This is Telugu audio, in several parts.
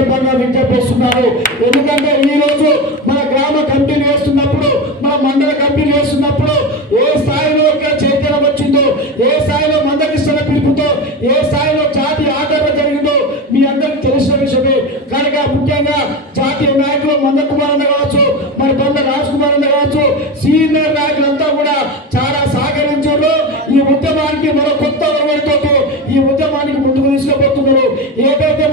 సందర్భంగా విజ్ఞప్తిస్తున్నారు ఎందుకంటే ఈ రోజు మన గ్రామ కంపెనీ వేస్తున్నప్పుడు మన మండల కంపెనీ వేస్తున్నప్పుడు ఏ స్థాయిలో చైతన్యం వచ్చిందో ఏ స్థాయిలో మందకిస్తున్న పిలుపుతో ఏ స్థాయిలో జాతి ఆదరణ జరిగిందో మీ అందరికి తెలిసిన విషయమే. కనుక ముఖ్యంగా జాతీయ నాయకులు మందకుమార్ అన్న కావచ్చు మరి బొంద రాజ్ కుమార్ అన్న కావచ్చు సీనియర్ నాయకులంతా కూడా చాలా సహకరించారు. ఈ ఉద్యమానికి మరో కొత్త ఒరవడితో ఈ ఉద్యమానికి ముందుకు తీసుకుపోతున్నారు. ఏదైతే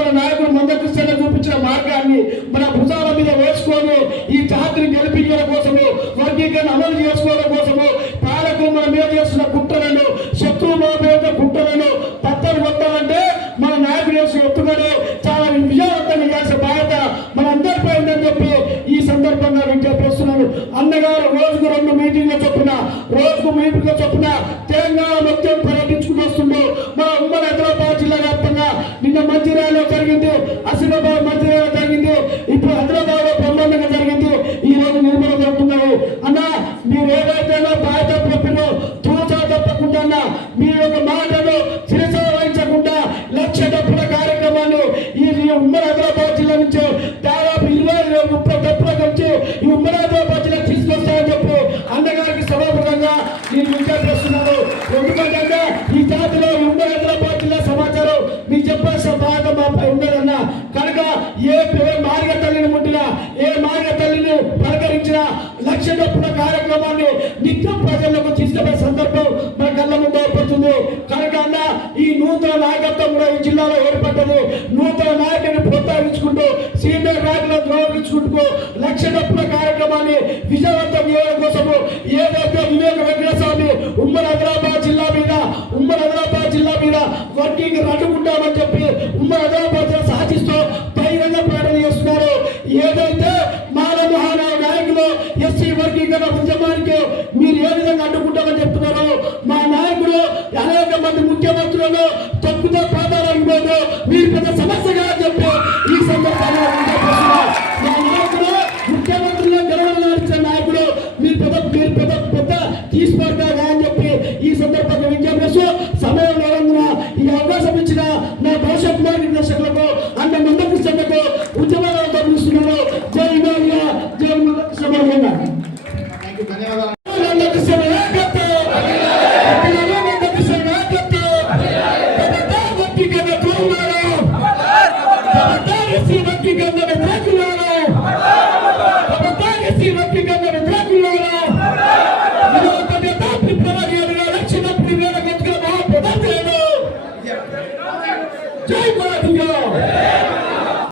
ఈ జాతిని గెలిపించడం కోసము వర్గీకరణ అమలు చేసుకోవడం కోసము పాలకులు మన మీద చేస్తున్న కుట్రలను శత్రువు మన మీద కుట్రలను పత్తలు కొట్టాలంటే మన నాయకుడు చేసిన ఎత్తుగడు చాలా విజయవంతంగా చేసే బాధ్యత మనందరిపై ఉందని చెప్పి ఈ సందర్భంగా విజ్ఞప్తిస్తున్నాను. అన్నగారు రోజుకు రెండు మీటింగ్లు చొప్పున రోజుకు మీటింగ్లు చొప్పున తెలంగాణ మొత్తం పర్యటించుకుని వస్తుండో. మన ఉమ్మడి హైదరాబాద్ జిల్లా వ్యాప్తంగా నిన్న మంచిర్యాలలో జరిగింది ఆసిఫాబాద్ మంచిర్యాల జరిగింది. ఇప్పుడు హైదరాబాద్ ఏ ఏ మార్గ తల్లిని ముట్టినా ఏ మార్గ తల్లిని పలకరించినా లక్ష డప్పుల కార్యక్రమాన్ని నిత్యం ప్రజలకు తీసుకుపోయే సందర్భం మన కళ్ళ ముందు ఏర్పడుతుంది. కనుక అన్న ఈ నూతన నాయకత్వం కూడా ఈ జిల్లాలో ఏర్పడ్డది. నూతన నాయకుని ప్రోత్సహించుకుంటూ సీనియర్ నాయకులను గౌరవించుకుంటూ లక్ష డప్పుల కార్యక్రమాన్ని విజయవంతం చేయడం కోసము ఏదైతే వివేక వెంకటస్వామి ఉమ్మడి హైదరాబాద్ జిల్లా మీద ఉమ్మడి హైదరాబాద్ జిల్లా మీద వర్కింగ్ అడ్డుకుంటామని చెప్పి ఉమ్మడి హైదరాబాద్ ఎస్సీ ఉద్యమానికి మీరు ఏ విధంగా అడ్డుకుంటామని చెప్తున్నారు మా నాయకుడు అనేక మంది ముఖ్యమంత్రులను తొక్కుతో పాదాలు పోదు మీరు పెద్ద సమస్యగా చెప్పి ఈ సందర్భాన్ని మా నాయకుడు ముఖ్యమంత్రులు గెలవలాల్సిన నాయకుడు మీరు పెద్ద మీరు పెద్ద పెద్ద తీసుకోరుగా అని చెప్పి ఈ సందర్భంగా విజ్ఞప్తిస్తూ సమయం లేనందున ఈ అవకాశం ఇచ్చిన నా భవిష్యత్ మార్గదర్శకులకు Palestine, Africa, and the